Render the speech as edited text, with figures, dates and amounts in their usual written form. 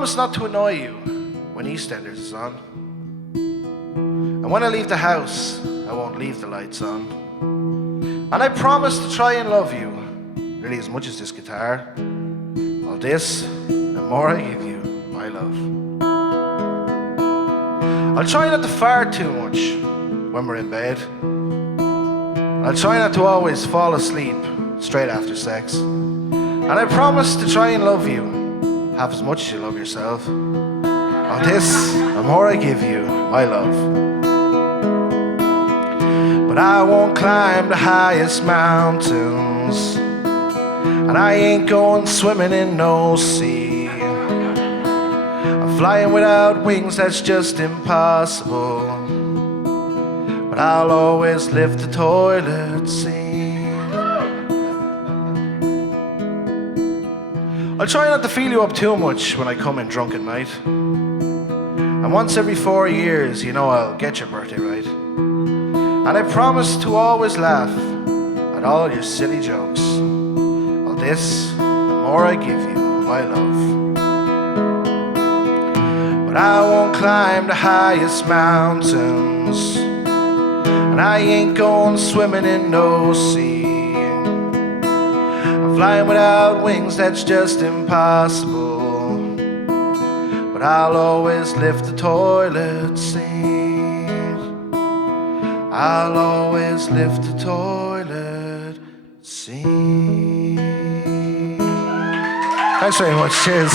promise not to annoy you when EastEnders is on. And when I leave the house, I won't leave the lights on. And I promise to try and love you nearly as much as this guitar. All this and more I give you, my love. I'll try not to fart too much when we're in bed. I'll try not to always fall asleep straight after sex. And I promise to try and love you half as much as you love yourself. All this and more I give you, my love. But I won't climb the highest mountains, and I ain't going swimming in no sea. I'm flying without wings, that's just impossible. But I'll always lift the toilet seat. I'll try not to fill you up too much when I come in drunk at night. And once every 4 years, you know I'll get your birthday right. And I promise to always laugh at all your silly jokes. All this and more I give you, my love. But I won't climb the highest mountains, and I ain't going swimming in no sea. I'm flying without wings, that's just impossible. But I'll always lift the toilet seat. I'll always lift the toilet seat. Thanks very much. Cheers.